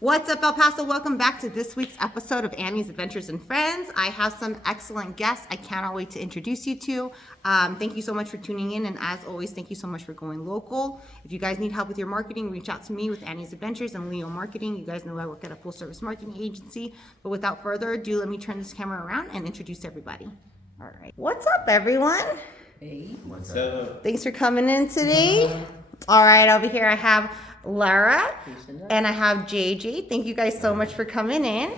What's up, El Paso? Welcome back to this week's episode of Annie's Adventures and Friends. I have some excellent guests I cannot wait to introduce you to. Thank you so much for tuning in, and as always, thank you so much for going local. If you guys need help with your marketing, reach out to me with Annie's Adventures and Leo Marketing. You guys know I work at a full-service marketing agency. But without further ado, let me turn this camera around and introduce everybody. All right. What's up, everyone? Hey, what's up? Thanks for coming in today. All right, over here I have Lara and I have JJ. Thank you guys so much for coming in.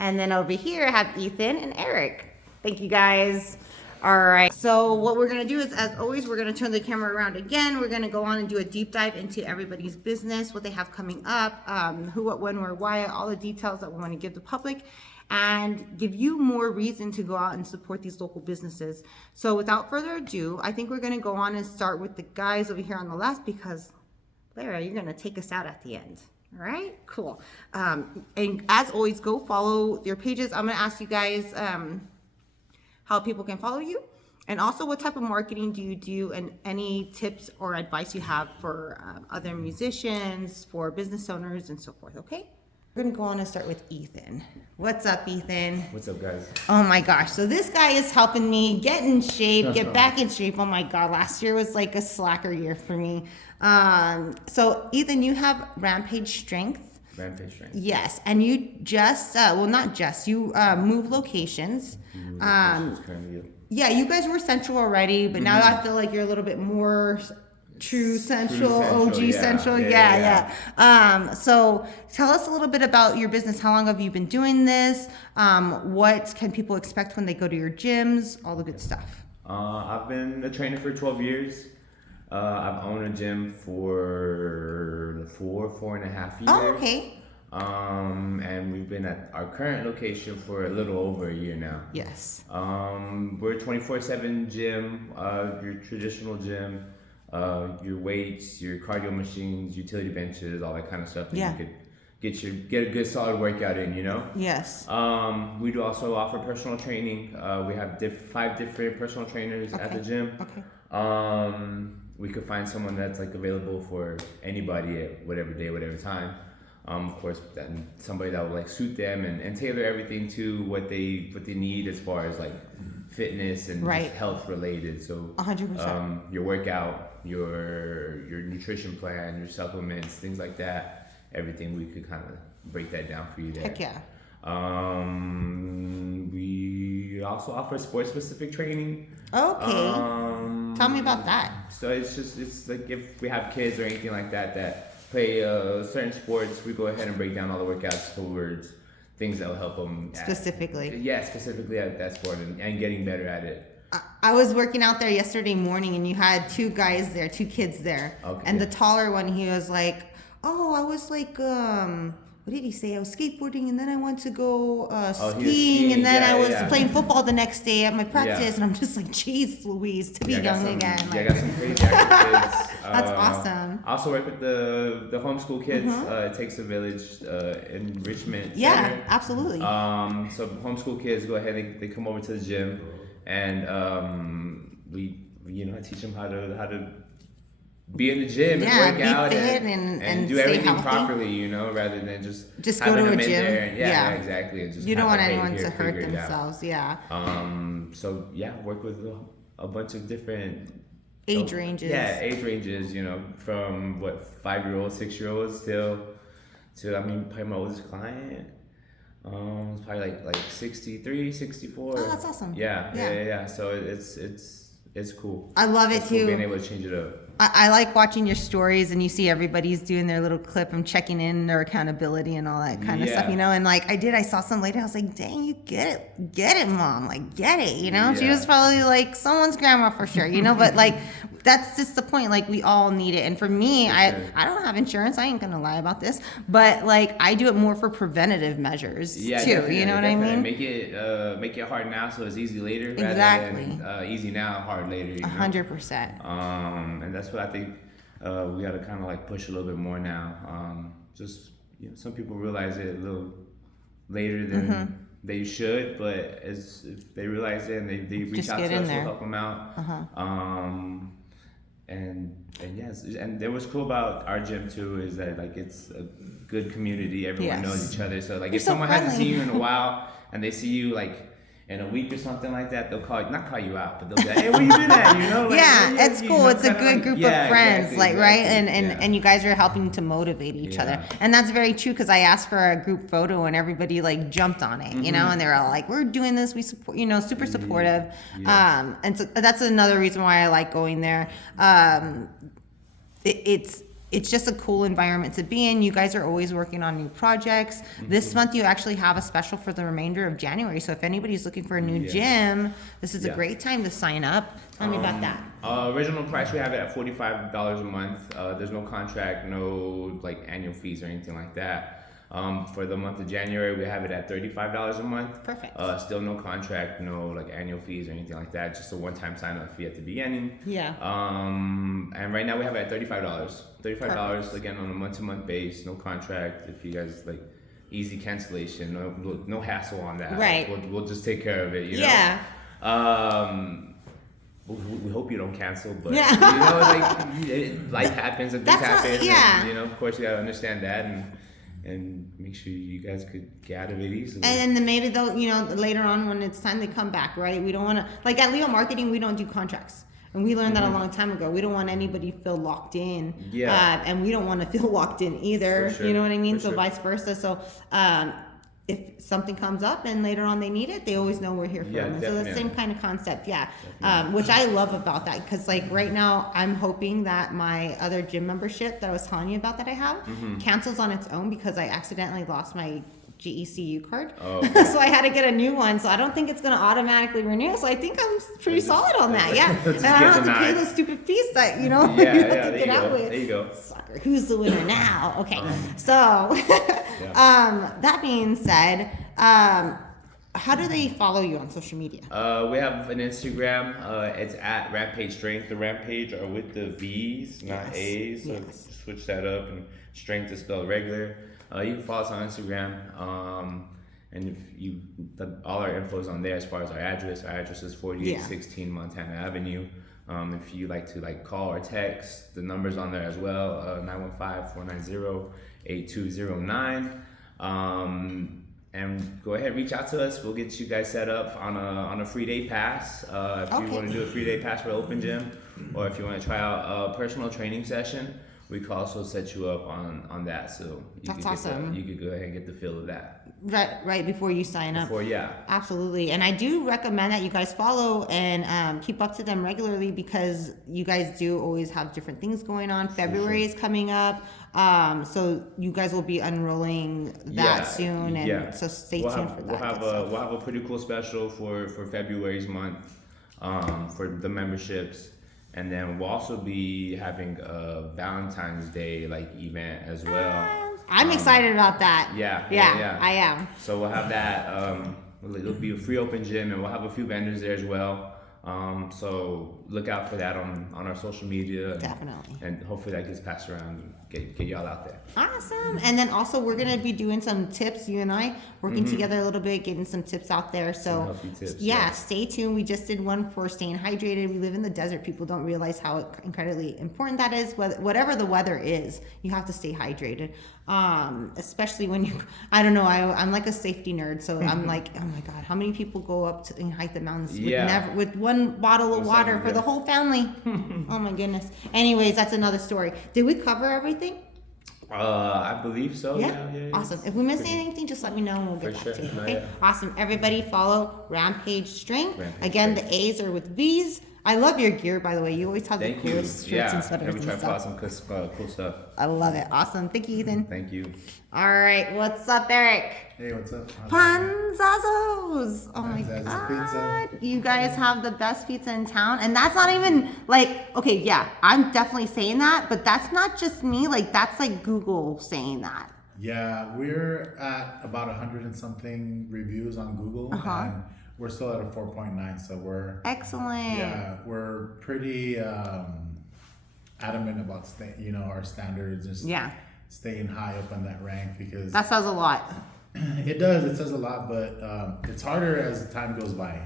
And then over here I have Ethan and Eric. Thank you guys. All right, so what we're gonna do is, as always, we're gonna turn the camera around again. We're gonna go on and do a deep dive into everybody's business, what they have coming up, who, what, when, where, why, all the details that we wanna give the public, and give you more reason to go out and support these local businesses. So without further ado, I think we're gonna go on and start with the guys over here on the left, because Lara, you're gonna take us out at the end. All right, cool. And as always, go follow your pages. I'm gonna ask you guys how people can follow you, and also what type of marketing do you do, and any tips or advice you have for other musicians, for business owners, and so forth, okay? We're gonna go on and start with Ethan. What's up, Ethan? What's up, guys? Oh my gosh, so this guy is helping me get in shape, get back in shape. Oh my God, last year was like a slacker year for me. So Ethan, you have Rampage Strength. Rampage Strength. Yes, and you just, well, not just, you move locations. Yeah, you guys were central already, but now I feel like you're a little bit more true central, OG yeah. central. Yeah. So tell us a little bit about your business. How long have you been doing this? What can people expect when they go to your gyms? All the good stuff. I've been a trainer for 12 years. I've owned a gym for 4.5 years. Oh, okay. And we've been at our current location for a little over a year now. Yes. We're a 24/7 gym, your traditional gym, your weights, your cardio machines, utility benches, all that kind of stuff that you could get a good solid workout in, you know? Yes. We do also offer personal training. We have 5 different personal trainers at the gym. Okay. We could find someone that's like available for anybody at whatever day, whatever time. Of course, then somebody that will like suit them and tailor everything to what they need as far as like fitness and just health related. So 100%. Your workout, your nutrition plan, your supplements, things like that. Everything, we could kind of break that down for you there. Heck yeah. We also offer sports specific training. Okay. Tell me about that. So it's like if we have kids or anything like that play certain sports, we go ahead and break down all the workouts towards things that will help them specifically at that sport and getting better at it. I was working out there yesterday morning, and you had 2 guys there, 2 kids there. Okay, and the taller one, he was like, oh, I was like, what did he say? I was skateboarding, and then I went to go skiing, and then I was playing football the next day at my practice, and I'm just like, geez Louise, to be young again. I got some crazy active kids. That's awesome. I also work with the homeschool kids. It takes a village enrichment center. Yeah, absolutely. So homeschool kids go ahead, they come over to the gym, and we I teach them how to be in the gym and work out and do everything healthy. Properly, rather than just go to a them gym. In there. Exactly. And just you don't want anyone to hurt themselves. So work with a bunch of different age ranges. Yeah, age ranges. From 5-year-olds, 6-year-olds to probably my oldest client. It's probably like 63, 64. Oh, that's awesome. Yeah. So it's cool. I love it too. Cool being able to change it up. I like watching your stories, and you see everybody's doing their little clip and checking in their accountability and all that kind of stuff, and like I saw some lady, I was like, dang, you get it, mom, like get it, She was probably like someone's grandma for sure, but like that's just the point, like we all need it. And for me, I don't have insurance, I ain't gonna lie about this, but like I do it more for preventative measures too, you know what I mean? Make it hard now so it's easy later, exactly. rather than easy now, hard later. 100%. And that's what I think we got to kind of like push a little bit more now. Just some people realize it a little later than they should, but if they realize it and they reach out to us, we'll help them out. yes, and what's cool about our gym too is that like it's a good community. Everyone knows each other. So like if someone hasn't seen you in a while and they see you like in a week or something like that, they'll not call you out, but they'll be like, hey, where you been at? You know? Like, it's cool. It's a good group of friends, exactly. Right? And you guys are helping to motivate each other. And that's very true because I asked for a group photo and everybody like jumped on it, you know, and they're all like, we're doing this. We support, super supportive. Yes. And so that's another reason why I like going there. It's just a cool environment to be in. You guys are always working on new projects. This month you actually have a special for the remainder of January. So if anybody's looking for a new gym, this is a great time to sign up. Tell me about that. Original price, we have it at $45 a month. There's no contract, no like annual fees or anything like that. For the month of January, we have it at $35 a month. Perfect. Still no contract, no like annual fees or anything like that. Just a one-time sign-up fee at the beginning. Yeah. And right now we have it at $35. $35 Perfect. again on a month-to-month base, no contract. If you guys like easy cancellation, no hassle on that. Right. We'll just take care of it. You know? Yeah. We hope you don't cancel, but Yeah. you know, like life happens and things happen. Yeah. And, you know, of course, you gotta understand that and make sure you guys could get out of it easily. And then maybe they'll, later on when it's time they come back, right? We don't want to, like at Leo Marketing, we don't do contracts. And we learned that a long time ago. We don't want anybody to feel locked in. Yeah. And we don't want to feel locked in either. For sure. You know what I mean? For So sure. vice versa. So if something comes up and later on they need it, they always know we're here for them. And so the same kind of concept, which I love about that. Because like right now, I'm hoping that my other gym membership that I was telling you about that I have cancels on its own because I accidentally lost my GECU card. Oh, okay. So I had to get a new one. So I don't think it's going to automatically renew. So I think I'm pretty solid on that. Yeah. And I don't have to pay those stupid fees that, you have to get out with. There you go. Sucker. Who's the winner now? Okay. So that being said, how do they follow you on social media? We have an Instagram. It's at Rampage Strength. The Rampage are with the V's, not A's. So switch that up, and Strength is spelled regular. You can follow us on Instagram, and if all our info is on there as far as our address. Our address is 4816 Montana Avenue. If you like to call or text, the number's on there as well, 915-490-8209. And go ahead, reach out to us. We'll get you guys set up on a free day pass. If you want to do a free day pass for open gym, or if you want to try out a personal training session, we can also set you up on that. So That's awesome. You could go ahead and get the feel of that. Right before you sign up. Yeah. Absolutely. And I do recommend that you guys follow and keep up to them regularly because you guys do always have different things going on. February is coming up. So you guys will be unrolling that soon. And so stay tuned for that. We'll have a pretty cool special for February's month for the memberships. And then we'll also be having a Valentine's Day event as well. I'm excited about that. Yeah, I am. So we'll have that. It'll be a free open gym, and we'll have a few vendors there as well. So look out for that on our social media. Definitely. And hopefully that gets passed around and get y'all out there. Awesome. And then also we're going to be doing some tips, you and I, working together a little bit, getting some tips out there. So some healthy tips, stay tuned. We just did one for staying hydrated. We live in the desert. People don't realize how incredibly important that is. Whatever the weather is, you have to stay hydrated. Especially when I'm like a safety nerd. So I'm like, oh my God, how many people go up and hike the mountains with one bottle of water for the whole family? Oh my goodness. Anyways, that's another story. Did we cover everything? I believe so. Yeah. Awesome. If we missed anything, just let me know and we'll get back to you. Okay. Awesome. Everybody follow Rampage Strength. Again, the A's are with V's. I love your gear, by the way. You always have the coolest shirts and sweaters and stuff. Try some cool stuff. I love it. Awesome. Thank you, Ethan. Thank you. All right. What's up, Eric? Hey, what's up? Panzazos. Oh my Panzazos God. Pizza. You guys have the best pizza in town. And that's not even I'm definitely saying that, but that's not just me. That's Google saying that. Yeah, we're at about 100 and something reviews on Google, and we're still at a 4.9, so we're excellent. Yeah, we're pretty adamant about our standards and staying high up on that rank because that says a lot. It does. It says a lot, but it's harder as the time goes by.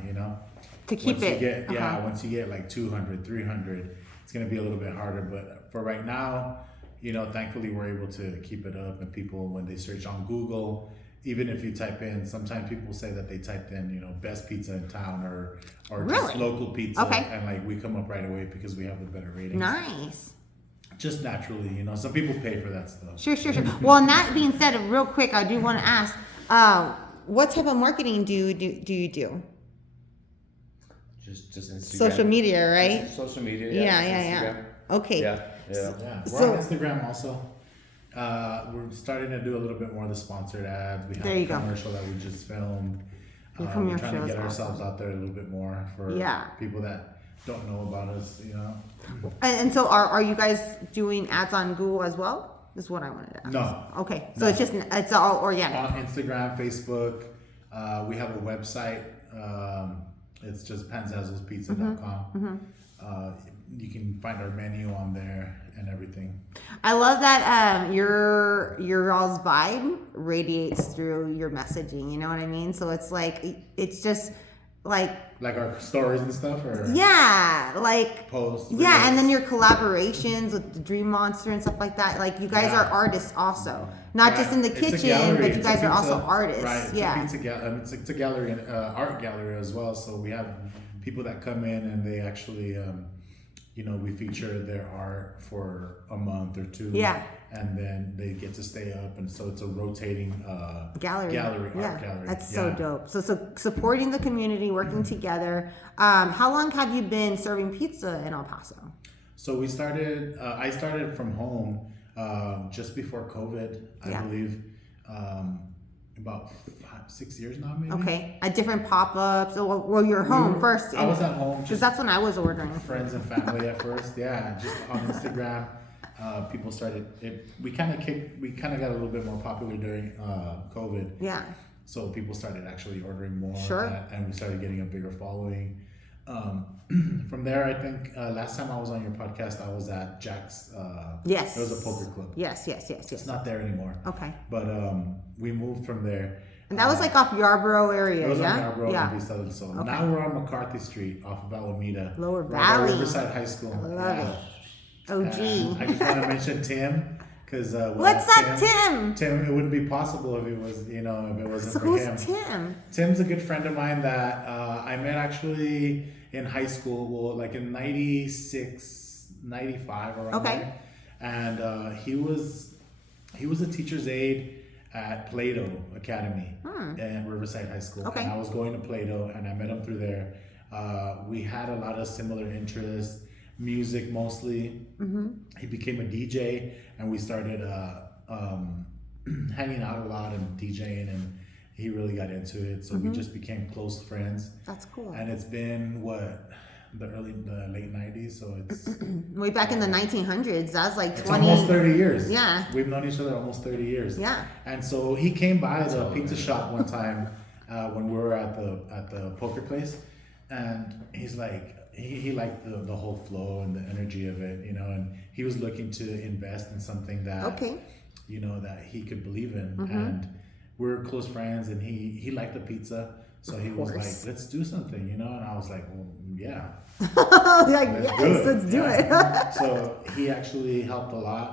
To keep once it. Once you get 200, 300, it's going to be a little bit harder. But for right now, you know, thankfully we're able to keep it up, and people, when they search on Google, even if you type in, sometimes people say that they typed in, you know, best pizza in town or Really? just local pizza, Okay. and like we come up right away because we have the better ratings. Nice. Just naturally, you know, some people pay for that stuff. Sure. Well, and that being said, real quick, I do want to ask, what type of marketing do you do? Just Instagram. Social media, right? Just social media. Yeah. Instagram. Okay. Yeah. Yeah, we're So- on Instagram also. We're starting to do a little bit more of the sponsored ads. We have There you a go. commercial that we just filmed. Your We're commercial trying to is get ourselves awesome. out there a little bit more for Yeah. people that don't know about us, you know. And so are you guys doing ads on Google as well? Is what I wanted to ask. No. Okay. So No. it's all organic. On Instagram, Facebook, we have a website. It's just panzazospizza.com. You can find our menu on there and everything. I love that your all's vibe radiates through your messaging. You know what I mean? So it's like it's just like Like our stories and stuff, or yeah, like posts. yeah, and reels? then your collaborations with the Dream Monster and stuff like that. Like you guys Yeah. are artists also, not just in the It's a kitchen, gallery. but you It's a guys are pizza- also artists. Right. It's Yeah. a pizza it's a gallery, and art gallery as well. So we have people that come in and they actually, you know, we feature their art for a month or two. Yeah. And then they get to stay up, and so it's a rotating Gallery. art Yeah, gallery. that's so Yeah. dope. So supporting the community, working together. How long have you been serving pizza in El Paso? So we started. I started from home just before COVID, I Yeah. believe. About 6 years now, maybe. Okay, at different pop-ups. Well, you're home first. I was at home because just that's when I was ordering. friends and family at first. Yeah, just on Instagram. People started. We kind of got a little bit more popular during COVID. Yeah. So people started actually ordering more. Sure. And we started getting a bigger following. From there, I think last time I was on your podcast, I was at Jack's. Yes. It was a poker club. Yes. It's not there anymore. Okay. But we moved from there. And that was like off Yarborough area, It was yeah? on Yarborough yeah. and Vista del Sol. Okay. Now we're on McCarthy Street off of Alameda. Lower right by Valley. Riverside High School. Love Yeah. it. OG. And I just want to mention Tim, because What's up, Tim? Tim, it wouldn't be possible if it was, if it wasn't So for who's him. Tim? Tim's a good friend of mine that I met actually in high school, well, like in 96, 95 around Okay. there. And he was a teacher's aide at Plato Academy at Riverside High School. Okay. And I was going to Plato, and I met him through there. We had a lot of similar interests, music mostly. He became a DJ, and we started hanging out a lot and DJing, and he really got into it. So we just became close friends. That's cool. And it's been the late 90s, so it's Way back in the 1900s, that's like it's 20. almost 30 years. Yeah. We've known each other almost 30 years. Yeah. And so he came by the pizza shop one time when we were at the poker place, and he's like, he liked the whole flow and the energy of it, and he was looking to invest in something that Okay. that he could believe in, and we're close friends, and he liked the pizza, so he was like, let's do something, and I was like, well, yeah. Like, Let's yes, do it. let's do Yeah. it. So he actually helped a lot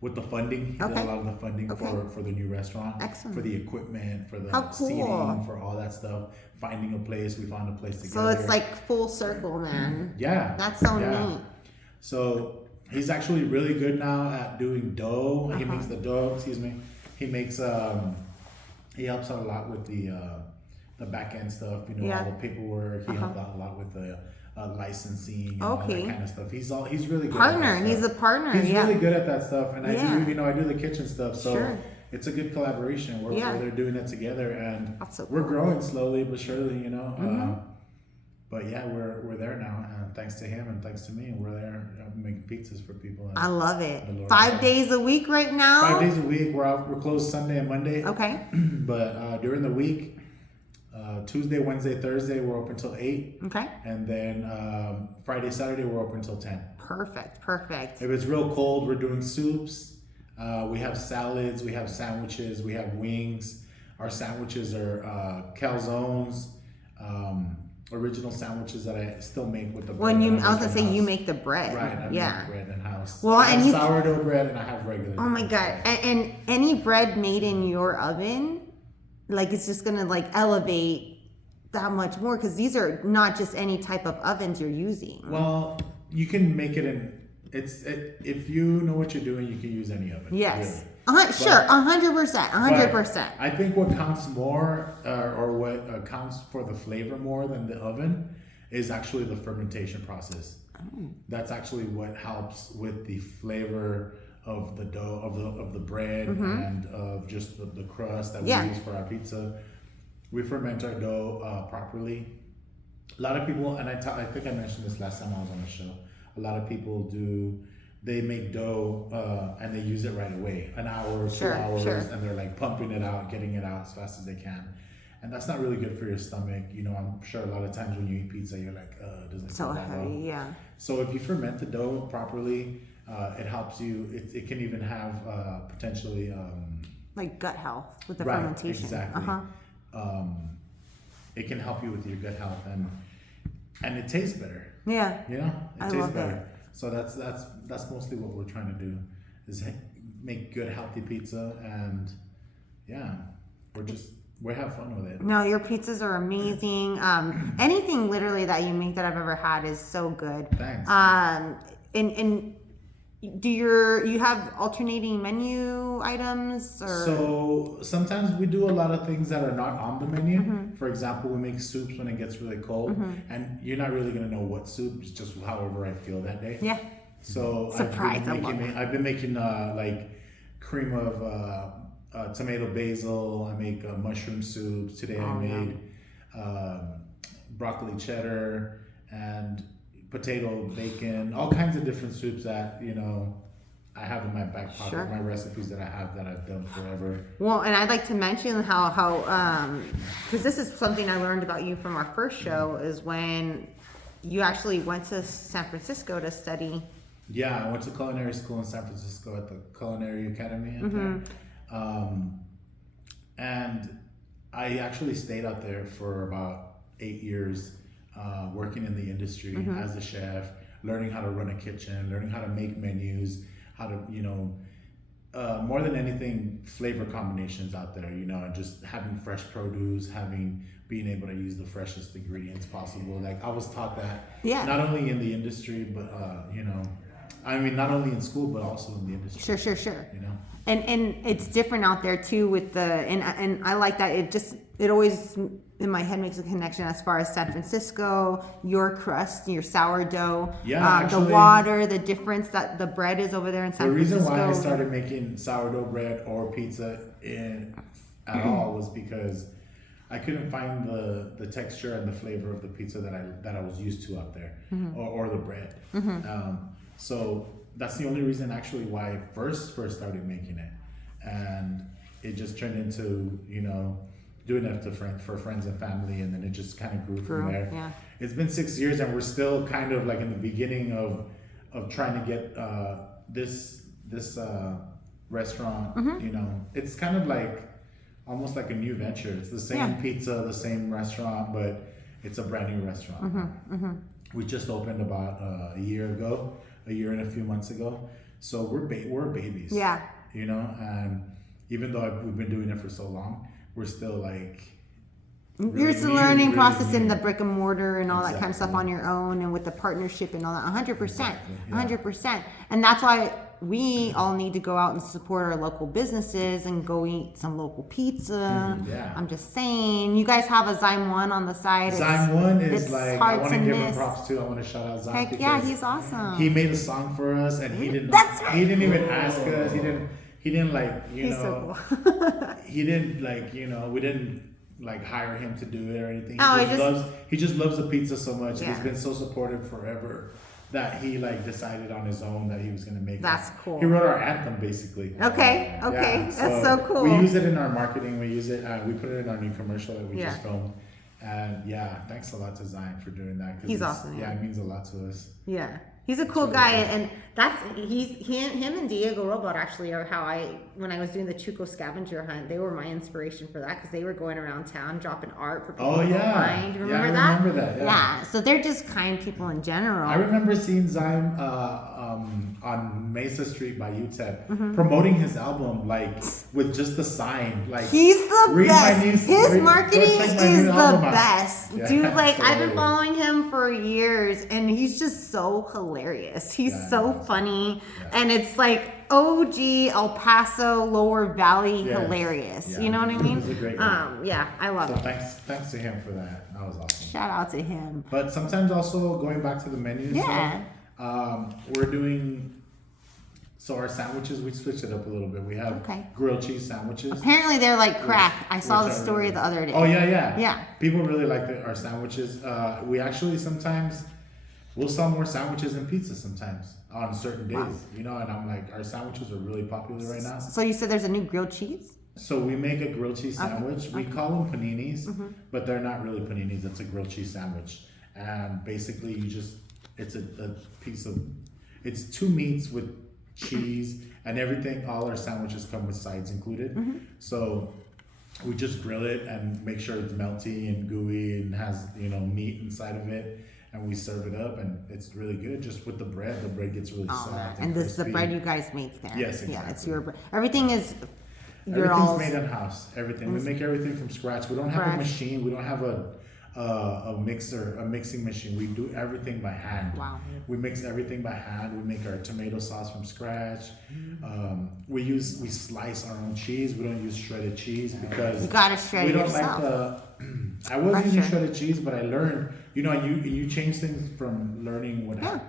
with the funding. He did Okay. a lot of the funding for the new restaurant, Excellent. for the equipment, for the How cool. seating, for all that stuff. Finding a place, we found a place together. So it's like full circle, man. yeah, That's so yeah. neat. So he's actually really good now at doing dough. He Uh-huh. makes the dough. Excuse me. He makes he helps out a lot with the back end stuff. Yeah. All the paperwork. He helped out a lot with the licensing and all Okay. that kind of stuff. He's really good. Partner. At that He's a stuff. partner. He's yeah. really good at that stuff, and Yeah. I do the kitchen stuff. So Sure. it's a good collaboration. Yeah. Where they're doing it together, and That's so we're cool. growing slowly but surely. But yeah, we're there now, and thanks to him and thanks to me, we're there making pizzas for people. I love it. The Lord 5 knows. days a week right now? 5 days a week. We're closed Sunday and Monday. Okay. But during the week, Tuesday, Wednesday, Thursday, we're open till 8, Okay. and then Friday, Saturday, we're open till 10. Perfect. If it's real cold, we're doing soups. We have salads. We have sandwiches. We have wings. Our sandwiches are calzones, original sandwiches that I still make with the bread. When that I was gonna make say you in-house. make the bread. Right, I Yeah. make bread in house. Well, I have and you- sourdough bread and I have regular. Oh my god! And any bread made in your oven, like it's just gonna like elevate that much more because these are not just any type of ovens you're using. Well, you can make it in. If you know what you're doing, you can use any oven. Yes. Really. Sure, 100%, 100%. But I think what counts more, or what counts for the flavor more than the oven, is actually the fermentation process. Oh. That's actually what helps with the flavor of the dough, of the bread, Mm-hmm. and of just the crust that we Yeah. use for our pizza. We ferment our dough properly. A lot of people, and I think I mentioned this last time I was on the show. A lot of people they make dough and they use it right away, an hour, 2 Sure, hours, sure. and they're like pumping it out, getting it out as fast as they can. And that's not really good for your stomach. You know, I'm sure a lot of times when you eat pizza, you're like, doesn't So feel that well. heavy, yeah. So if you ferment the dough properly, it helps you. It can even have potentially Like gut health with the right, fermentation. exactly. It can help you with your gut health and it tastes better. Yeah. You know, it I tastes love better. it. So that's mostly what we're trying to do, is make good healthy pizza, and yeah, we have fun with it. No, your pizzas are amazing. Anything literally that you make that I've ever had is so good. Thanks. And do you have alternating menu items or? So sometimes we do a lot of things that are not on the menu. Mm-hmm. For example, we make soups when it gets really cold, and you're not really gonna know what soup. It's just however I feel that day. Yeah. So Surprise, I've been making like cream of tomato basil. I make mushroom soups. Today I made broccoli cheddar and potato bacon, all kinds of different soups that, you know, I have in my back pocket, Sure. my recipes that I have that I've done forever. Well, and I'd like to mention how because this is something I learned about you from our first show, is when you actually went to San Francisco to study. Yeah, I went to culinary school in San Francisco at the Culinary Academy. And I actually stayed out there for about 8 years, working in the industry as a chef, learning how to run a kitchen, learning how to make menus, how to, you know, more than anything, flavor combinations out there, you know, and just having fresh produce, being able to use the freshest ingredients possible. Like, I was taught that, not only in the industry, but, you know, I mean, not only in school, but also in the industry. Sure. You know? And it's different out there too with and I like that it always in my head makes a connection as far as San Francisco, your crust, your sourdough, actually, the water, the difference that the bread is over there in San Francisco. The reason why I started making sourdough bread or pizza at all was because I couldn't find the texture and the flavor of the pizza that I was used to out there, or the bread. So that's the only reason actually why I first started making it, and it just turned into, you know, doing it for friends and family, and then it just kind of grew from there. Yeah. It's been 6 years, and we're still kind of like in the beginning of trying to get this restaurant. You know, it's kind of like almost like a new venture. It's the same pizza, the same restaurant, but it's a brand new restaurant. We just opened about a year and a few months ago, so we're babies. Yeah. You know, and even though we've been doing it for so long, we're still like. There's the learning process in the brick and mortar and all that kind of stuff on your own, and with the partnership and all that. 100%, 100%, and that's why we all need to go out and support our local businesses and go eat some local pizza. I'm just saying, you guys have a Zyme 1 on the side. Zyme 1 is like, I want to give him miss. props too. I want to shout out Zyme. Heck yeah, he's awesome. He made a song for us, and he didn't. That's right. He didn't even ask us. He didn't like, you He's know. so cool. He didn't like, you know. We didn't like hire him to do it or anything. He just loves the pizza so much. And he's been so supportive forever that he like decided on his own that he was gonna make. That's cool. He wrote our anthem basically. Okay, Yeah, that's so cool. We use it in our marketing. We use it. We put it in our new commercial that we just filmed. And thanks a lot to Zion for doing that. He's awesome. Yeah, it means a lot to us. Yeah. He's a cool guy, and him and Diego Robot actually are how when I was doing the Chuco scavenger hunt, they were my inspiration for that because they were going around town dropping art for people to find. Do you remember that? I remember that. Yeah. So they're just kind people in general. I remember seeing Zyme on Mesa Street by UTEP promoting his album with just a sign. He's the best. His marketing is the best, yeah, dude. I've been following him for years, and he's just so hilarious. He's so funny, and it's OG El Paso Lower Valley hilarious. Yeah. You know what I mean? He's a great guy. Yeah, I love it. Thanks to him for that. That was awesome. Shout out to him. But sometimes also going back to the menu stuff, we're doing. So our sandwiches, we switched it up a little bit. We have grilled cheese sandwiches. Apparently they're like crack. I saw the story the other day. Oh yeah. People really like our sandwiches. We actually sometimes we'll sell more sandwiches than pizza sometimes on certain days. You know, and I'm like, our sandwiches are really popular right now. So you said there's a new grilled cheese? So we make a grilled cheese sandwich. We call them paninis, but they're not really paninis. It's a grilled cheese sandwich, and basically it's a piece of, it's two meats with cheese and everything. All our sandwiches come with sides included. So we just grill it and make sure it's melty and gooey and has meat inside of it, and we serve it up, and it's really good. Just with the bread gets really soft. And this is the bread you guys make there. Yes, exactly. Yeah, it's your bread. Everything's made in house. Everything. We make everything from scratch. We don't have a machine. We don't have a mixing machine. We do everything by hand. Wow. We mix everything by hand. We make our tomato sauce from scratch. We slice our own cheese. We don't use shredded cheese because you gotta shred it yourself. I was using shredded cheese, but I learned, you change things from learning what happened.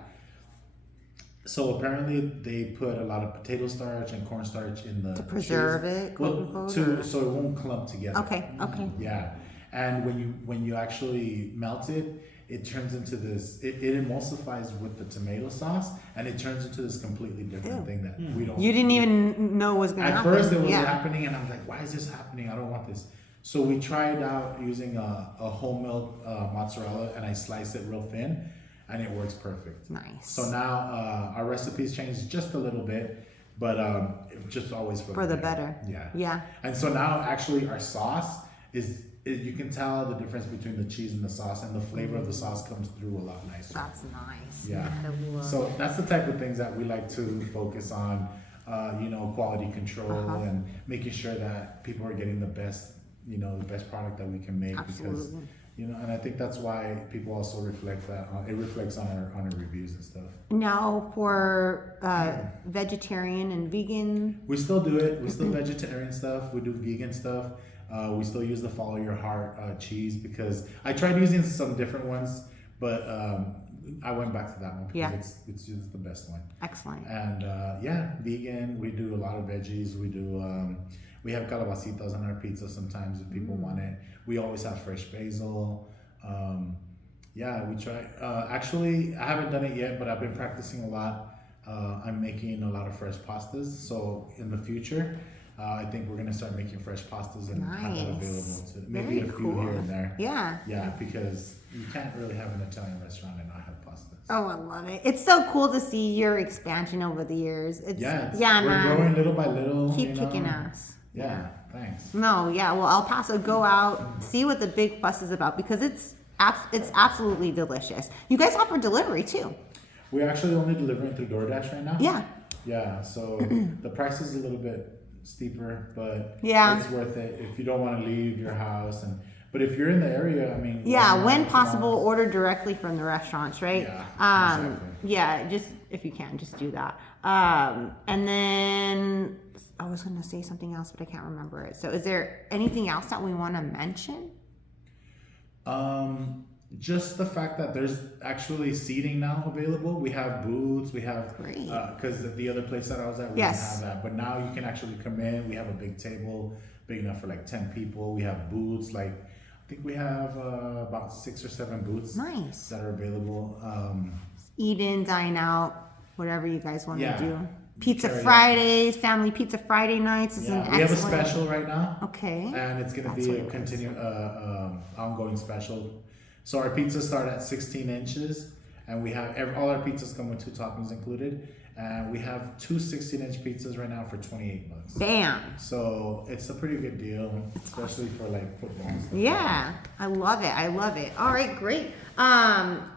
So apparently they put a lot of potato starch and cornstarch in the to preserve cheese. it, so it won't clump together. Okay. Yeah. And when you actually melt it, it turns into this. It emulsifies with the tomato sauce, and it turns into this completely different thing that we don't. You didn't even know was going to happen. At first, it was happening, and I'm like, "Why is this happening? I don't want this." So we tried out using a whole milk mozzarella, and I slice it real thin, and it works perfect. Nice. So now our recipes changed just a little bit, but just always for the better. Yeah. And so now actually our sauce is. You can tell the difference between the cheese and the sauce, and the flavor of the sauce comes through a lot nicer. That's nice. Yeah. So that's the type of things that we like to focus on, quality control and making sure that people are getting the best product that we can make. Absolutely. Because, and I think that's why people also reflect that. It reflects on our reviews and stuff. Now for vegetarian and vegan. We still do it. We still vegetarian stuff. We do vegan stuff. We still use the Follow Your Heart cheese because I tried using some different ones, but I went back to that one because it's just the best one. Excellent. And vegan. We do a lot of veggies. We have calabacitas on our pizza sometimes if people want it. We always have fresh basil. We try. Actually, I haven't done it yet, but I've been practicing a lot. I'm making a lot of fresh pastas. So in the future, I think we're gonna start making fresh pastas and have that available to maybe a few here and there. Yeah, because you can't really have an Italian restaurant and not have pastas. Oh, I love it. It's so cool to see your expansion over the years. We're growing little by little. Keep kicking ass. Yeah, thanks. Well, El Paso, go out, see what the big fuss is about because it's absolutely delicious. You guys offer delivery too. We're actually only delivering through DoorDash right now. Yeah, so the price is a little bit steeper, but it's worth it if you don't want to leave your house. But if you're in the area, I mean, when possible, order directly from the restaurants, right? Exactly. Just if you can, just do that. And then I was going to say something else, but I can't remember it. So, is there anything else that we want to mention? Just the fact that there's actually seating now available. We have booths. We have because the other place that I was at, we didn't have that. But now you can actually come in. We have a big table, big enough for like 10 people. We have booths. I think we have about 6 or 7 booths. Nice. That are available. Eat in, dine out, whatever you guys want to do. Pizza Fridays, family pizza Friday nights is an excellent. We have a special right now. Okay. And it's going to be a ongoing special. So our pizzas start at 16 inches, And we have all our pizzas come with 2 toppings included. And we have 2 16-inch pizzas right now for $28. Bam. So it's a pretty good deal, especially for like football. Yeah, I love it. I love it. All right, great.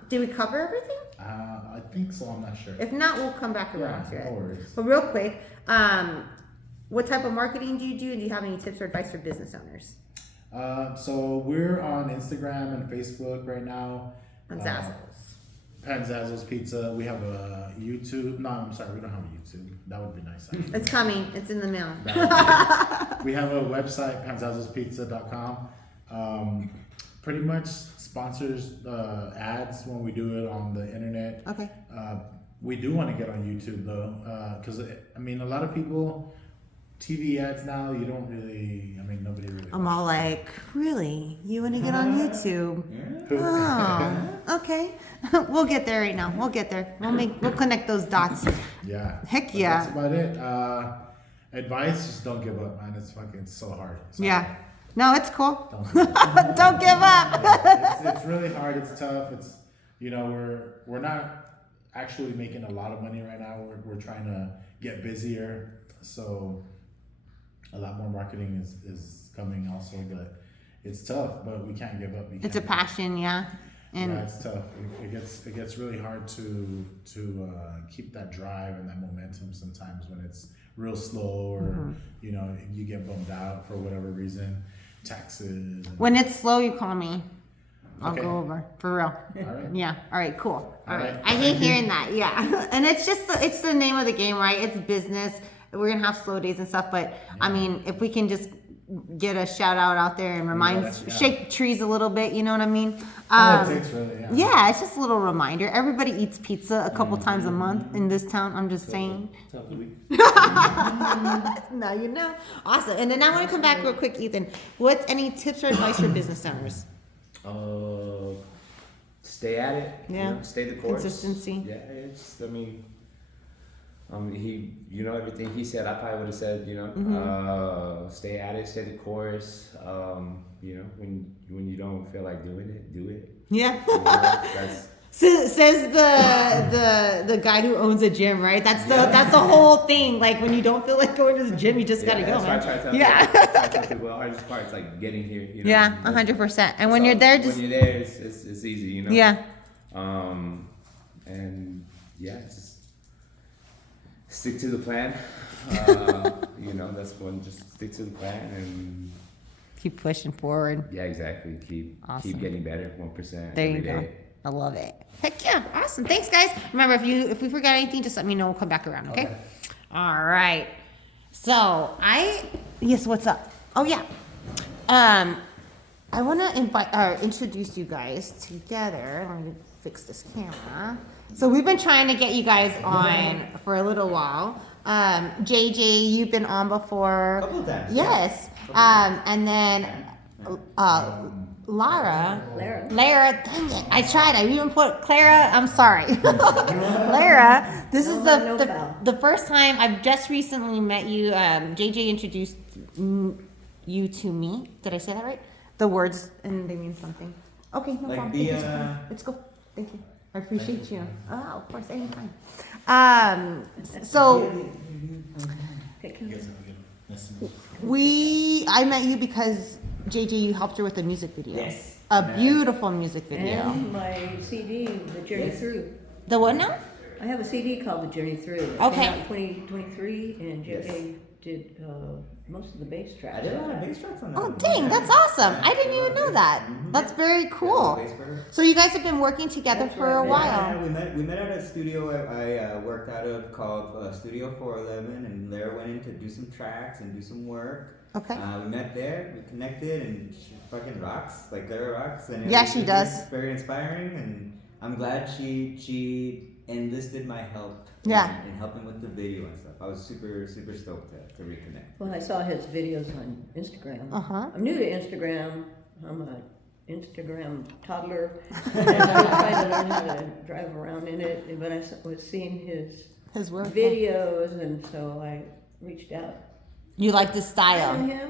Did we cover everything? I think so. I'm not sure. If not, we'll come back around to no it. worries. But real quick, what type of marketing do you do? And do you have any tips or advice for business owners? So we're on Instagram and Facebook right now. Panzazos Pizza. We have a YouTube. No, I'm sorry, we don't have a YouTube. That would be nice. It's coming. It's in the mail. We have a website, panzazospizza.com. Pretty much sponsors ads when we do it on the internet. Okay. We do want to get on YouTube though, because I mean, a lot of people, TV ads now, you don't really, I mean, nobody really. I'm all like, really? You want to get on YouTube? Oh, okay. We'll get there right now. We'll get there. We'll connect those dots. Yeah. Heck yeah. That's about it. Advice, just don't give up, man. It's so hard. Yeah. No, it's cool. Don't give up. It's really hard. It's tough. It's, we're not actually making a lot of money right now. We're trying to get busier. So a lot more marketing is coming also, but it's tough, but we can't give up. It's a passion, yeah. And yeah, it's tough. It gets really hard to keep that drive and that momentum sometimes when it's real slow or you get bummed out for whatever reason, taxes. When it's slow, you call me. I'll Okay. go over for real. All right. Yeah. All right. Cool. All right. right. I hate hearing that. Yeah. And it's just it's the name of the game, right? It's business. We're gonna have slow days and stuff, but I mean, if we can just get a shout out there and shake trees a little bit, you know what I mean? It takes really, Yeah, it's just a little reminder. Everybody eats pizza a couple times a month in this town. I'm just saying. Now you know. Awesome. And then I want to come back real quick, Ethan. What's any tips or advice for business owners? Stay at it. Yeah. Stay the course. Consistency. Yeah, he, everything he said, I probably would have said, stay at it, stay the course. When you don't feel like doing it, do it. Yeah. That's Says the guy who owns a gym, right? That's the whole thing. Like when you don't feel like going to the gym, you just gotta go, man. I tell people the hardest part is like getting here. Yeah, 100%. And when you're there, when you're there, it's easy, Yeah. And yeah, just stick to the plan. That's one. Just stick to the plan and Keep pushing forward. yeah, exactly. Keep getting better, 1%. There you every go. day. I love it. Heck yeah, awesome. Thanks, guys. Remember, if we forgot anything, just let me know. We'll come back around. Okay. All right. So yes. What's up? Oh yeah. I want to introduce you guys together. Let me fix this camera. So we've been trying to get you guys on for a little while. JJ, you've been on before. A couple times. Yes. And then Lara, dang it, I tried. I even put Clara. I'm sorry, Lara. This is the first time I've just recently met you. JJ introduced you to me. Did I say that right? The words and they mean something. Okay, no problem. Let's go. Thank you. I appreciate you. Oh, of course, anytime. So I met you because JJ, you helped her with a music video. Yes. A beautiful music video. And my CD, The Journey Through. The what now? I have a CD called The Journey Through. It Okay. came out in 2023, and JJ did most of the bass tracks. I did a lot of bass tracks on that. Oh, dang, that's awesome. I didn't even know that. That's very cool. So you guys have been working together That's for right. a while. Yeah, we met at a studio I worked out of called Studio 411, and Lara went in to do some tracks and do some work. Okay. We met there, we connected, and she fucking rocks, like Lara rocks. And Yeah, she does. Very inspiring, and I'm glad she enlisted my help. Yeah. In helping with the video and stuff. I was super stoked to reconnect. Well, I saw his videos on Instagram. Uh-huh. I'm new to Instagram. I'm a Instagram toddler. And I'm still trying to learn how to drive around in it. But I was seeing his work. videos, and so I reached out. You like the I know style. him.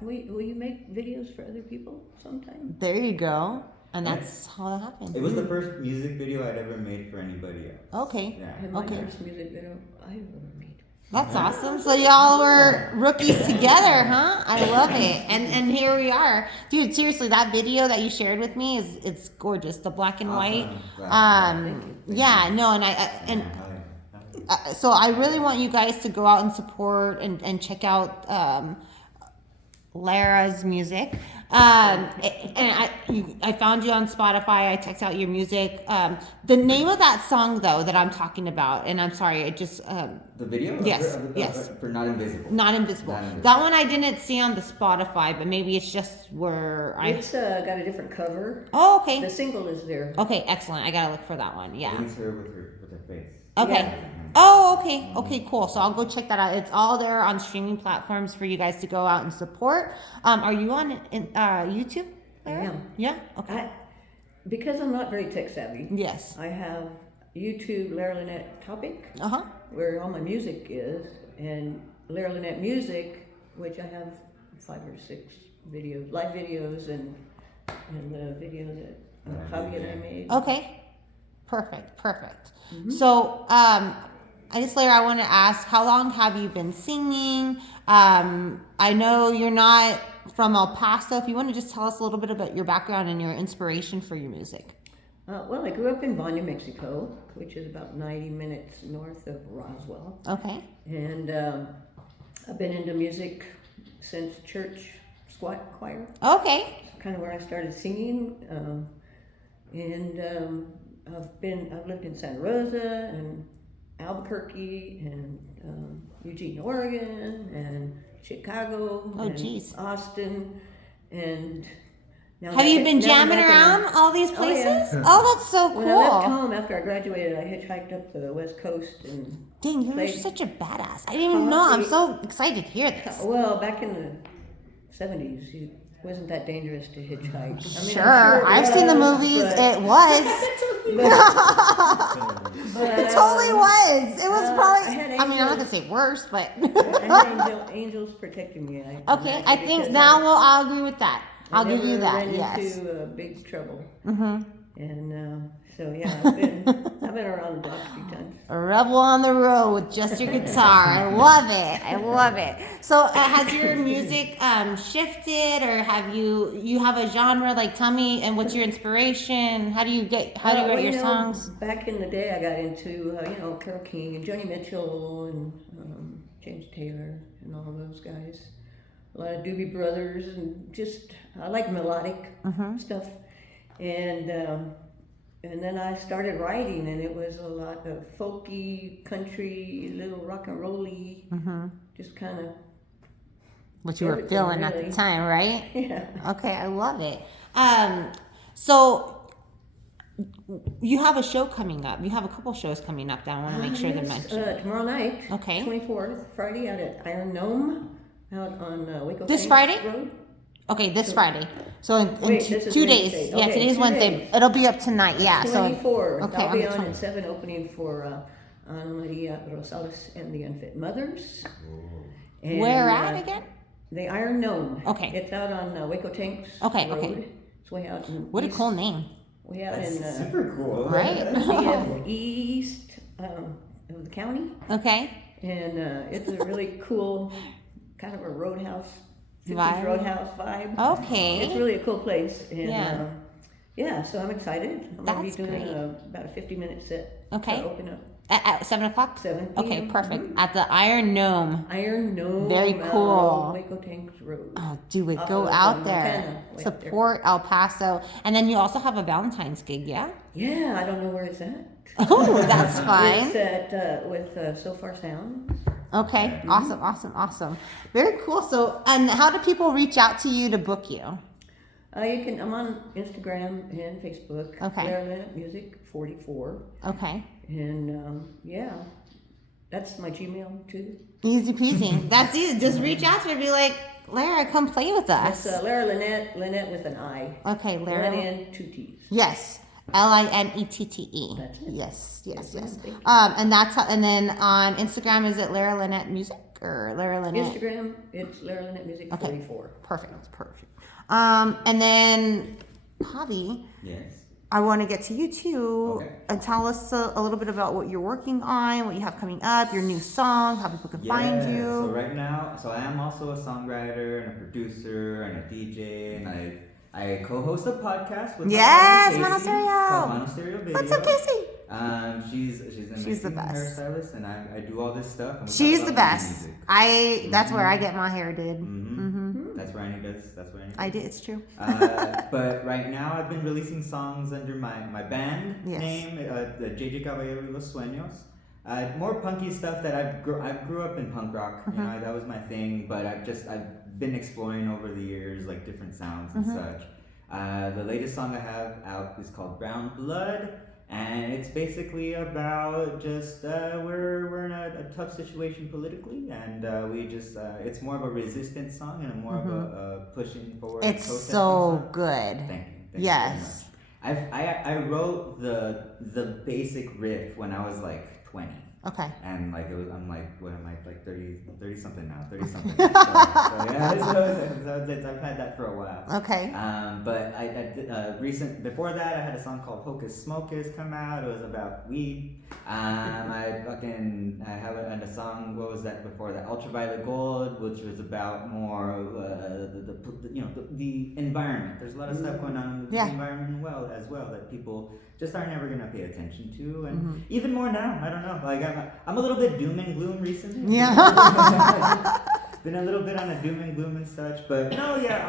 Will you make videos for other people sometime? There you go. And that's how that happened. It was the first music video I'd ever made for anybody else. Okay. Yeah. And my Okay. first music video I ever made. That's awesome. So y'all were rookies together, huh? I love it. And here we are. Dude, seriously, that video that you shared with me it's gorgeous. The black and white. Yeah, no, and so I really want you guys to go out and support and check out Lara's music. I found you on Spotify. I checked out your music. The name of that song, though, that I'm talking about, and I'm sorry, it just the video. Yes, yes. For Not Invisible. Not Invisible. That one I didn't see on the Spotify, but maybe it's just where I. It's got a different cover. Oh, okay. The single is there. Okay, excellent. I gotta look for that one. Yeah. It's her with her face. Okay. Yeah. Oh, okay. Okay, cool. So I'll go check that out. It's all there on streaming platforms for you guys to go out and support. Are you on YouTube? I am. Yeah. Okay. Because I'm not very tech savvy. Yes. I have YouTube Lara Linette Topic, Uh-huh. where all my music is, and Lara Linette Music, which I have 5 or 6 videos, live videos, and the video that Javi and I made. Okay. Perfect. So, I just, Lara, I want to ask, how long have you been singing? I know you're not from El Paso. If you want to just tell us a little bit about your background and your inspiration for your music. Well, I grew up in Vania, Mexico, which is about 90 minutes north of Roswell. Okay. And I've been into music since church squat choir. Okay. Kind of where I started singing. I've lived in Santa Rosa and Albuquerque and Eugene, Oregon, and Chicago, Oh, and geez. Austin, and now Have you been now I'm jamming back in- around all these Oh, yeah. places? Oh, that's so When I left cool. home after I graduated, I hitchhiked up the West Coast and Dang, you're played- such a badass. I didn't even know. I'm so excited to hear this. Well, back in the 70s, it wasn't that dangerous to hitchhike. I mean, I'm Sure, I've seen the was, movies. but- It was. but, It totally was. It was I probably. had I mean, I'm not gonna angels. say worse, but. I had angels protecting me. Okay, I think because now I'll agree with that. I'll give you never that. ran Yes. into big trouble. Mm-hmm. And so yeah, I've been around the block a few times. A rebel on the road with just your guitar. I love it. I love it. So has your music shifted, or have you have a genre? Like, tell me, and what's your inspiration? How do you write your songs? Back in the day, I got into Carole King and Joni Mitchell and James Taylor and all of those guys. A lot of Doobie Brothers and just I like melodic stuff. And then I started writing, and it was a lot of folky, country, little rock and rolly, just kind of. What you were everything, feeling at really. the time, right? Yeah. Okay, I love it. So you have a show coming up. You have a couple shows coming up that I want to make sure to mention. Tomorrow night, Okay. 24th, Friday, out at Iron Gnome, out on Waco. This Thanks Friday? Road. Okay, this Friday. So in Wait, two, this is 2 days. Wednesday. Yeah, Okay, today's 2 Wednesday. days. It'll be up tonight. Yeah. So 24th. okay, I'll be on the on 20th. at 7 opening for Ana Maria Rosales and the Unfit Mothers. And, Where at again? The Iron Gnome. Okay. It's out on Waco Tanks Okay, Road. okay. It's way out in What a east- cool name. Way out That's in super cool. Right? east of the county. Okay. And it's a really cool kind of a roadhouse, 50s Vibe? roadhouse vibe. Okay. It's really a cool place. And Yeah. yeah, so I'm excited. I'm going That's to be doing great. about a 50-minute set Okay. to open up. At 7 o'clock? 7 Okay, p.m. perfect. At the Iron Gnome. Iron Gnome. Very cool. on Waco Tanks Road. Oh, do it. Off Go of, out there. Montana, way out there. Support El Paso. And then you also have a Valentine's gig, yeah? Yeah, I don't know where it's at. Oh, that's It's fine. at with So Far Sound. Okay, awesome. Very cool. So, and how do people reach out to you to book you? You can. I'm on Instagram and Facebook. Okay. Lara Linette Music 44, Okay. and yeah, that's my Gmail too. Easy peasy. That's easy. Just reach out to her and be like, Lara, come play with That's us. Lara Linette, Linette with an I. Okay, One Lara. N, 2 T's. Yes. Linette. That's it. Yes. Yes, ma'am. Thank you. And that's how, and then on Instagram, is it Lara Linette Music or Lara Linette? Instagram, it's Lara Linette Music Okay. 44. Perfect. And then Javi, Yes. I want to get to you too Okay. and tell us a little bit about what you're working on, what you have coming up, your new song, how people can find So you. right now, I am also a songwriter and a producer and a DJ, and I co-host a podcast with Yes, my friend Casey Monasterio. called Monasterio Video. What's up, Casey? She's an She's the amazing best. hairstylist, and I do all this stuff. And we She's talk the about best. music. That's where I get my hair did. That's where Annie does. That's where Annie. I did. It's true. But right now I've been releasing songs under my band Yes. name, the JJ Caballero y Los Sueños. More punky stuff that I grew up in punk rock. You know, that was my thing. But I've been exploring over the years like different sounds and such. The latest song I have out is called Brown Blood. And it's basically about just we're in a tough situation politically, and it's more of a resistance song and more of a pushing forward. It's protesting so song. good. Thank you. Yes. Very much. I wrote the basic riff when I was like 20. Okay. And like I'm like, what am I, like 30 something now, 30 something. so I've had that for a while. Okay. But before that I had a song called Hocus Smocus come out. It was about weed. I had a song, what was that before that? Ultraviolet Gold, which was about more the environment. There's a lot of stuff going on in the environment as well that people just aren't ever gonna pay attention to, and even more now. I don't know. Like I'm a little bit doom and gloom recently. Yeah. Been a little bit on a doom and gloom and such, but no, yeah,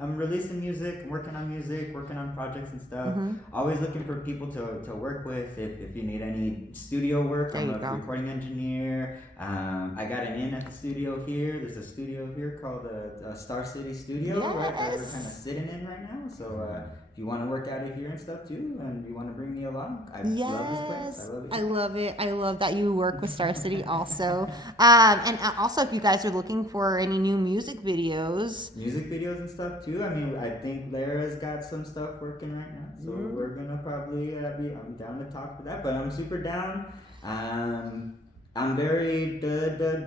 I'm releasing music, working on music, working on projects and stuff. Always looking for people to work with. If you need any studio work, I'm a recording engineer. I got an in at the studio here. There's a studio here called Star City Studio, right? That we're kind of sitting in right now. So if you want to work out of here and stuff too, and you want to bring me along, I love this place. I love it. I love it. I love that you work with Star City also. And also, if you guys are looking for any new music videos and stuff too. I mean, I think Lara's got some stuff working right now, so we're gonna probably I'm down to talk for that. But I'm super down. I'm very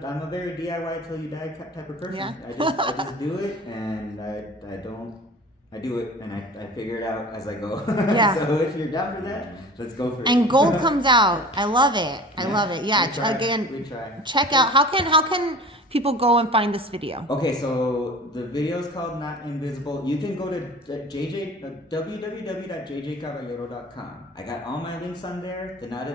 I'm a very DIY till you die type of person. Yeah. I just do it, and I do it, and I figure it out as I go. Yeah. So if you're down for that, let's go for it. and gold comes out. I love it. I love it. Yeah. We try. Check out how can people go and find this video? Okay, so the video is called Not Invisible. You can go to www.jjcaballero.com. I got all my links on there. The Not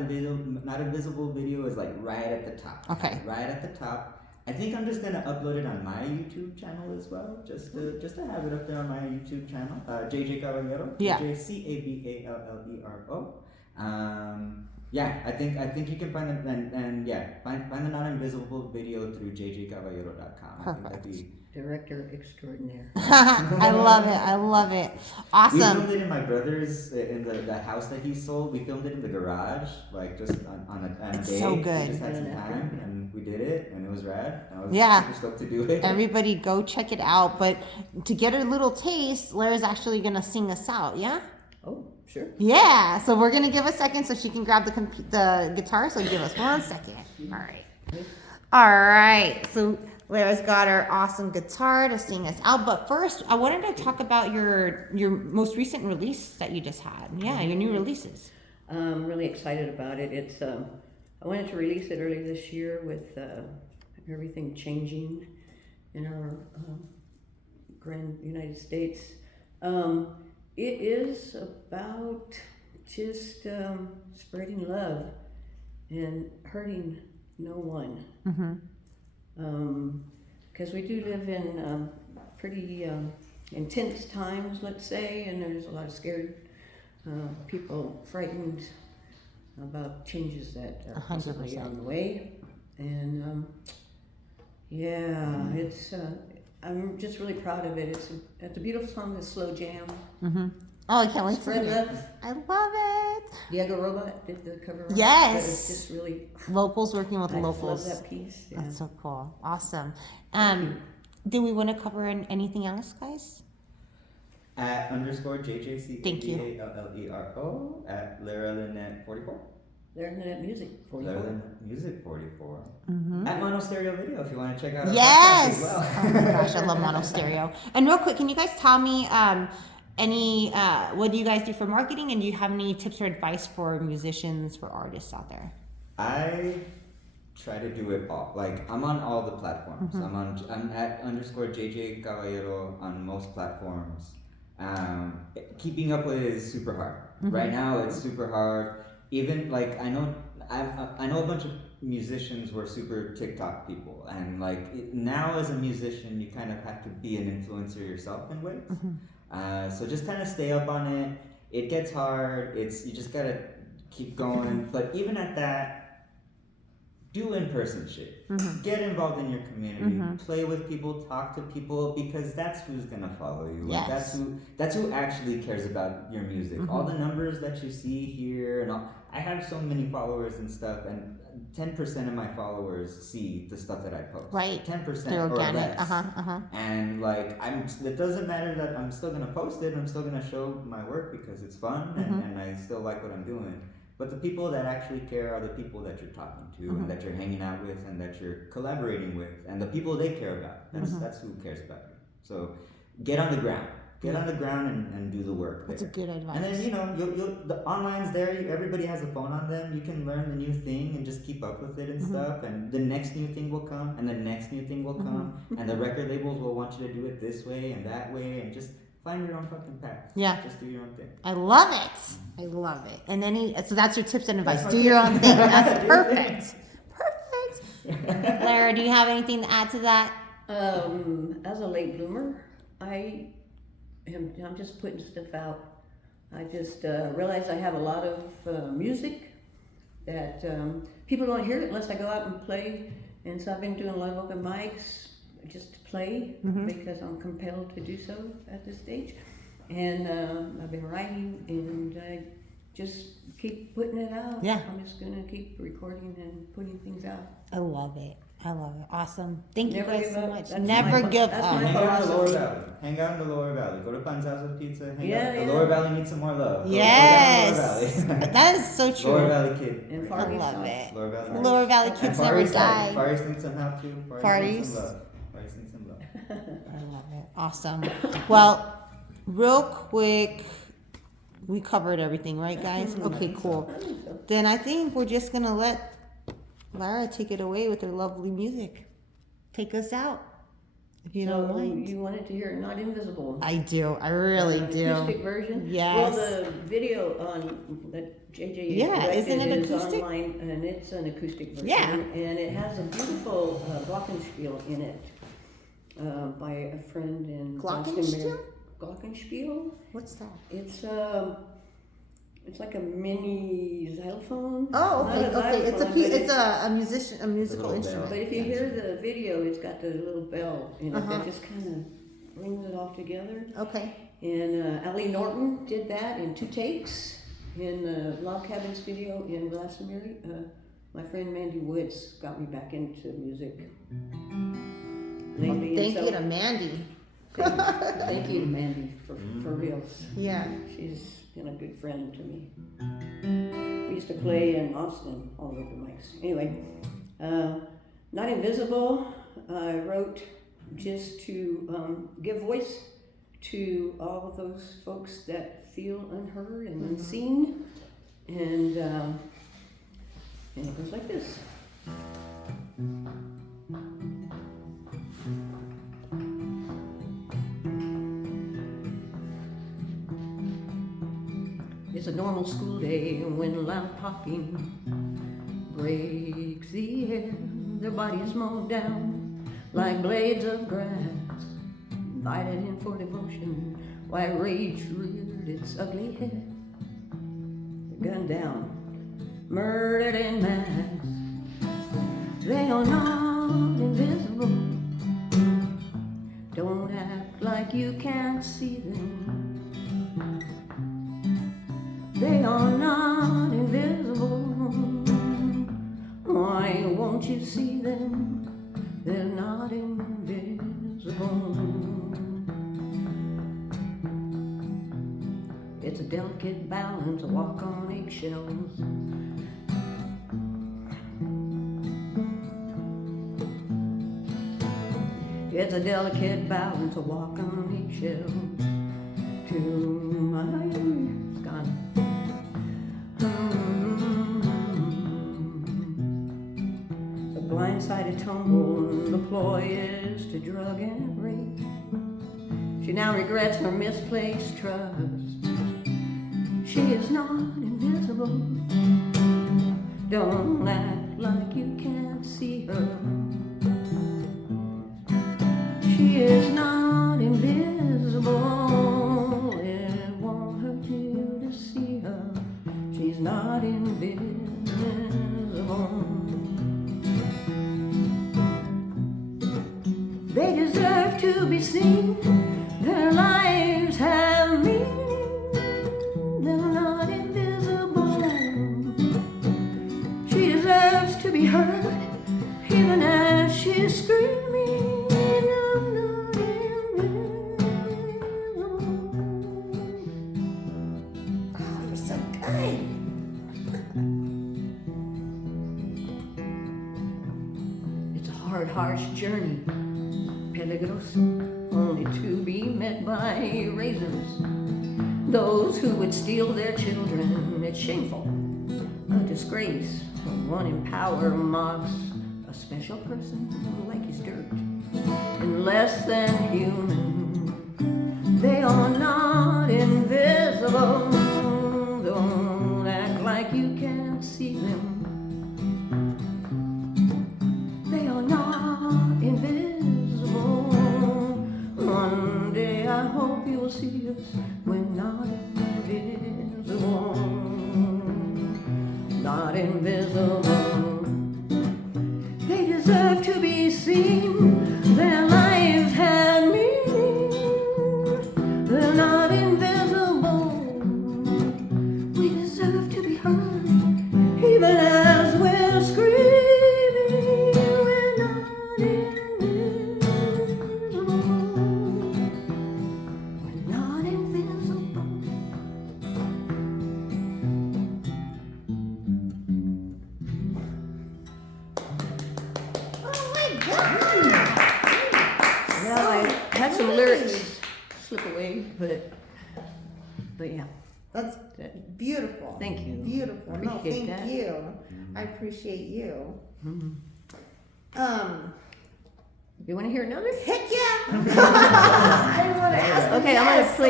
Invisible video is like right at the top. Okay. Right at the top. I think I'm just gonna upload it on my YouTube channel as well, just to have it up there on my YouTube channel. JJ Caballero. Yeah. JCaballero. Yeah, I think you can find them and find the Not Invisible video through jjcaballero.com. Perfect. Director extraordinaire. I love it. I love it. We Awesome. filmed it in my brother's in the house that he sold. We filmed it in the garage, like just on a It's day. so We good. just had some time and we did it, and it was rad. I was super stoked to do it. Everybody go check it out. But to get a little taste, Lara's actually gonna sing us out. Yeah. Oh, sure. Yeah. So we're gonna give a second so she can grab the guitar. So give us 1 second. All right. All right. So Lara's got her awesome guitar to sing us out. But first, I wanted to talk about your most recent release that you just had. Yeah, your new releases. I'm really exciid about it. It's I wanted to release it early this year with everything changing in our grand United States. It is about just spreading love and hurting no one. Because we do live in pretty intense times, let's say, and there's a lot of scared people frightened about changes that are possibly 100%. on the way. And it's I'm just really proud of it. It's a beautiful song, the slow jam. Oh, I can't wait to Spread hear it. love. I love it. Diego Robot did the cover. art, Yes. but it's just really. Locals working with I just locals. love that piece. Yeah. That's so cool. Awesome. Do we want to cover anything else, guys? At _JJCABALLERO Thank you. at Lara Linette 44. Lara Linette Music. Lara Linette Music 44. At Monasterio Video if you want to check out our podcast Yes. as well. Oh my gosh, I love Mono Stereo. And real quick, can you guys tell me what do you guys do for marketing, and do you have any tips or advice for musicians, for artists out there? I try to do it all. Like, I'm on all the platforms. I'm at _JJ Caballero on most platforms. Keeping up with it is super hard. Right now, it's super hard. Even like I know a bunch of musicians who are super TikTok people, and like now as a musician, you kind of have to be an influencer yourself in ways. So just kind of stay up on it. It gets hard. You just gotta keep going. But even at that, do in-person shit. Get involved in your community. Play with people. Talk to people, because that's who's gonna follow you. Yes. That's who actually cares about your music. All the numbers that you see here and all. I have so many followers and stuff, and 10% of my followers see the stuff that I post. Right. 10% They're or organic. less. And like it doesn't matter that I'm still gonna post it. I'm still gonna show my work because it's fun and I still like what I'm doing. But the people that actually care are the people that you're talking to and that you're hanging out with and that you're collaborating with, and the people they care about. That's who cares about you. So get on the ground. Get on the ground and do the work. That's a good advice. And then the online's there. Everybody has a phone on them. You can learn the new thing and just keep up with it and stuff. And the next new thing will come, and the next new thing will come, and the record labels will want you to do it this way and that way, and just find your own fucking path. Yeah. Just do your own thing. I love it. I love it. And then so that's your tips and advice. Do your own thing. That's perfect. Perfect. Lara, do you have anything to add to that? As a late bloomer, I'm just putting stuff out. I just realized I have a lot of music that people don't hear it unless I go out and play. And so I've been doing live open mics just to play because I'm compelled to do so at this stage. And I've been writing, and I just keep putting it out. Yeah. I'm just going to keep recording and putting things out. I love it. I love it. Awesome. Thank Never you guys give so up. much. That's Never my- give that's up. my Hang out in the Lower philosophy. Valley. Hang out in the Lower Valley. Go to Panzazos Pizza. Hang Yeah, out. yeah. The Lower Valley needs some more love. Go Yes. to the Lower Valley. That is so true. Lower Valley kid. And I Far East love House. it. Lower Valley. Lower Valley And kids Far never East die. Far East needs some help too. Far needs East. some love. Far East needs some love. I love it. Awesome. Well, real quick, we covered everything, right, guys? Okay, cool. Then I think we're just gonna let Lara take it away with her lovely music. Take us out, if you don't mind. You wanted to hear Not Invisible. I do. I really do. Acoustic version? Yes. Well, the video on that JJ Yeah, directed isn't it is acoustic? online, and it's an acoustic version. Yeah. And it has a beautiful glockenspiel in it by a friend in Glockenspiel? Glockenspiel? What's that? It's like a mini xylophone. Oh, Not okay. a Okay. It's a xylophone, but it's a musical little instrument. But if you hear the video, it's got the little bell in it that just kind of brings it all together. Okay. And Ali Norton did that in 2 takes in the Log Cabin studio in Glastonbury. My friend Mandy Woods got me back into music lately. Thank and you so- to Mandy. Thank you to Mandy for reals. Yeah. She's been a good friend to me. We used to play in Austin, all over mics. Anyway, Not Invisible, I wrote just to give voice to all of those folks that feel unheard and unseen. And it goes like this. It's a normal school day when loud popping breaks the air. Their bodies mowed down like blades of grass, invited in for devotion while rage reared its ugly head. They're gunned down, murdered in mass. They are not invisible. Don't act like you can't see them. They are not invisible. Why won't you see them? They're not invisible. It's a delicate balance, a walk on eggshells. It's a delicate balance, a walk on eggshells. to my it's gone. The blindsided tumble, the ploy is to drug and rape. She now regrets her misplaced trust. She is not invisible. Don't act like you can't see her. She is not invisible. It won't hurt you to see her. She's not invisible. They deserve to be seen. Their lives have meaning. They're not invisible. She deserves to be heard, even as she's screaming. I'm not invisible. Oh, you're so good. It's a hard, harsh journey, peligros, only to be met by raisins. Those who would steal their children, it's shameful, a disgrace. When one in power mocks a special person like his dirt, and less than human. They are not invisible. Don't act like you can't see them. They are not invisible. One day I hope you'll see us. We're not invisible. Not invisible. They deserve to be seen. Their lives had meaning. They're not invisible. We deserve to be heard, even as we're screaming. We're not invisible. We're not invisible. Oh my God. Well, I had some lyrics slip away, but yeah. That's beautiful. Thank you. Beautiful. No, Appreciate thank that. you. I appreciate you. Mhm. You want to hear another? Heck yeah. I didn't want to ask. Okay, yes.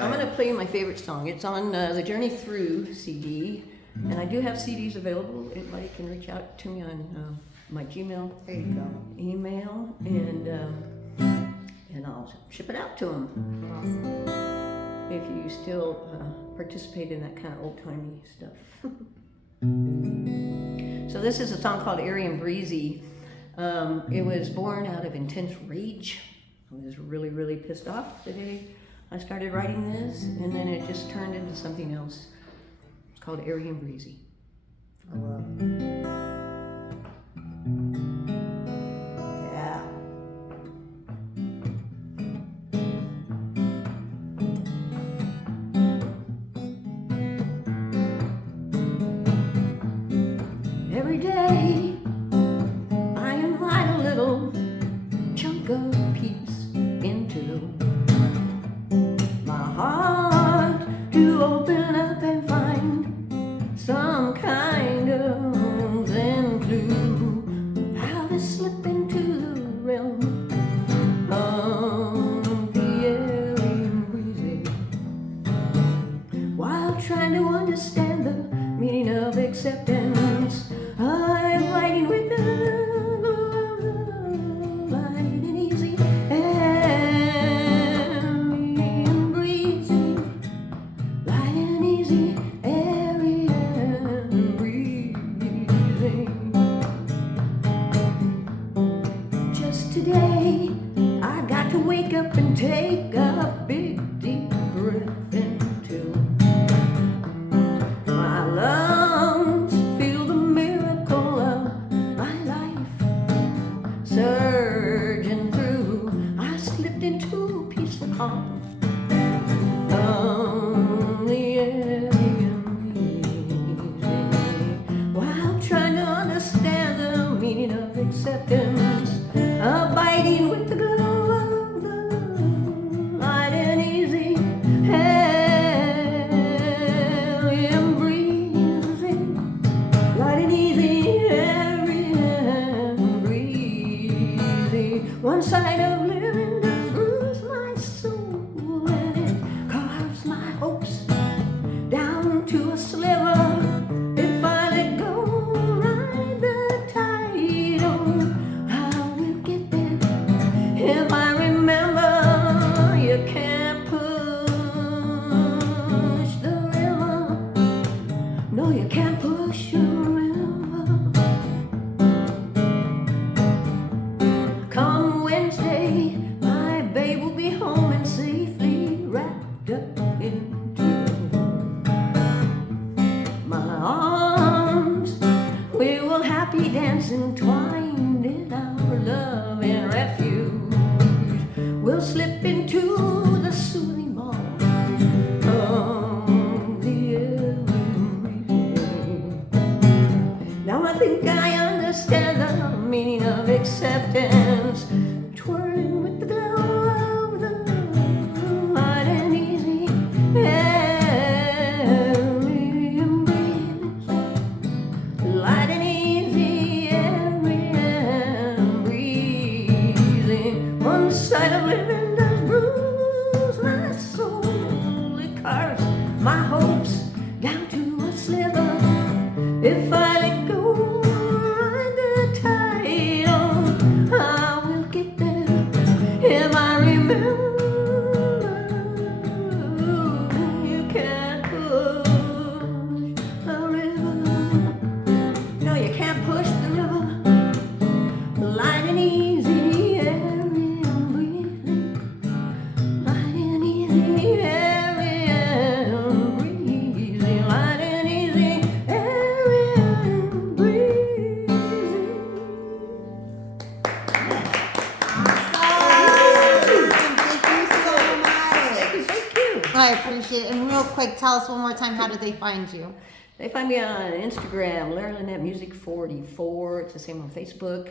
I'm gonna play my favorite song. It's on the Journey Through CD, and I do have CDs available. Anybody can reach out to me on my Gmail There you go. email, and I'll ship it out to them. Awesome. If you still participate in that kind of old-timey stuff. So this is a song called Airy and Breezy. It was born out of intense rage. I was really, really pissed off the day I started writing this, and then it just turned into something else. It's called Airy and Breezy. I love it. Yeah. Every day I invite a little chunk of peace into my heart to open up and find some kind of zen clue of how to slip into the realm of the airy and breezy, while trying to understand the meaning of acceptance. I'm writing with the light and easy, airy and breezy, light and easy, airy and breezy. Just today, I got to wake up and take a big deep breath into my lungs. Feel the miracle of my life surging through. I slipped into peaceful calm. The airy and breezy, while trying to understand the meaning of acceptance, abiding with the glow of the light and easy. we'll slip into the soothing balm of the everything. Now I think I understand the meaning of acceptance, twirling with the glow of the light and easy every breeze, light and easy every breathing. One side of living does bruise my soul, it carves my hopes down to a sliver. If I let go, ride the tide on, I will get there. If I remember, you can't push a river. No, you can't push the river. Light and easy, every breathing. Light and easy, every breathing. Light and easy, every breathing. Thank you. I appreciate it. And real quick, tell us one more time, how did they find you? They find me on Instagram, Lara Linette Music 44. It's the same on Facebook.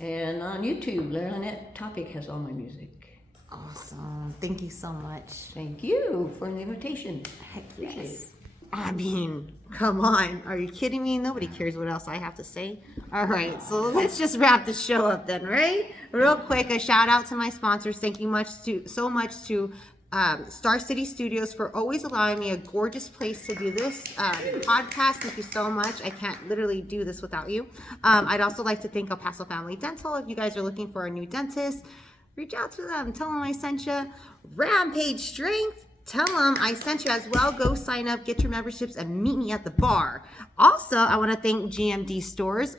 And on YouTube, Lara Linette Topic has all my music. Awesome. Thank you so much. Thank you for the invitation. Appreciate it. I mean, come on. Are you kidding me? Nobody cares what else I have to say. All right, so let's just wrap the show up then, right? Real quick, a shout out to my sponsors. Thank you so much to Star City Studios for always allowing me a gorgeous place to do this podcast. Thank you so much. I can't literally do this without you. I'd also like to thank El Paso Family Dental. If you guys are looking for a new dentist, reach out to them. Tell them I sent you. Rampage Strength. Tell them I sent you as well. Go sign up, get your memberships, and meet me at the bar. Also, I want to thank GMD Stores.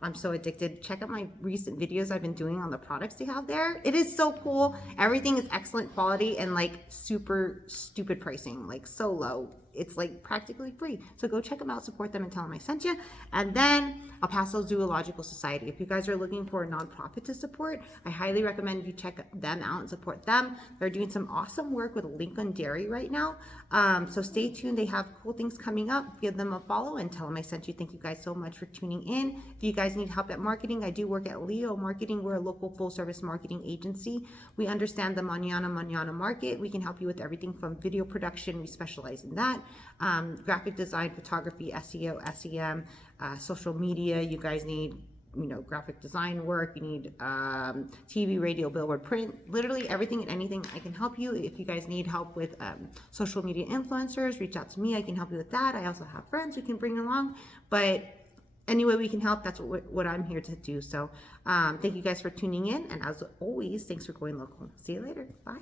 I'm so addicted. Check out my recent videos I've been doing on the products they have there. It is so cool. Everything is excellent quality and like super stupid pricing, like so low. It's like practically free. So go check them out, support them, and tell them I sent you. And then El Paso Zoological Society. If you guys are looking for a nonprofit to support, I highly recommend you check them out and support them. They're doing some awesome work with Lincoln Dairy right now. So stay tuned. They have cool things coming up. Give them a follow and tell them I sent you. Thank you guys so much for tuning in. If you guys need help at marketing, I do work at Leo Marketing. We're a local full service marketing agency. We understand the manana market. We can help you with everything from video production. We specialize in that. Graphic design, photography, SEO, SEM, social media. You guys need, graphic design work. You need TV, radio, billboard, print. Literally everything and anything I can help you. If you guys need help with social media influencers, reach out to me. I can help you with that. I also have friends we can bring along. But any way we can help, that's what I'm here to do. So thank you guys for tuning in. And as always, thanks for going local. See you later. Bye.